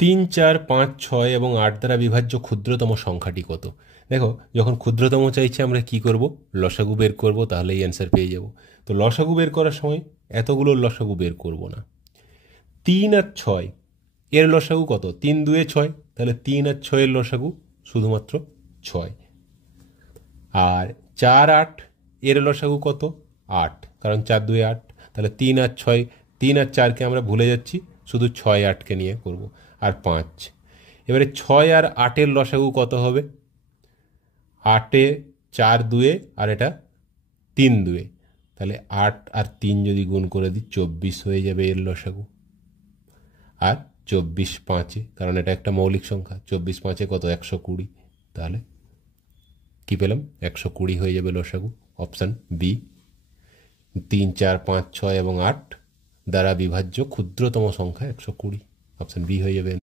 তিন, চার, পাঁচ, ছয় এবং আট দ্বারা বিভাজ্য ক্ষুদ্রতম সংখ্যাটি কত? দেখো, যখন ক্ষুদ্রতম চাইছে আমরা কি করব? লসাগু বের করব, তাহলেই অ্যান্সার পেয়ে যাব। তো লসাগু বের করার সময় এতগুলোর লসাগু বের করব না। 3 আর 6 এর লসাগু কত? 3 2 6, তাহলে 3 আর 6 এর লসাগু শুধুমাত্র 6। আর 4 8 এর লসাগু কত? 8, কারণ 4 2 8, তাহলে 3 আর 6, 3 আর 4কে আমরা ভুলে যাচ্ছি, শুধু 6 8কে নিয়ে করব। আর 5, এবারে 6 আর 8 এর লসাগু কত হবে? 8-এ 4 2, আর এটা 3 2, তাহলে 8 আর 3 যদি গুণ করে দিই 24 হয়ে যাবে এর লসাগু। আর 24 5-এ, কারণ এটা একটা মৌলিক সংখ্যা, 24 5-এ কত? 120, তাহলে কি পেলাম? 120 হয়ে যাবে লসাগু। Option B. 3 4 5 6 এবং 8 দ্বারা বিভাজ্য ক্ষুদ্রতম সংখ্যা 120, অপশান বি হয়ে যাবে।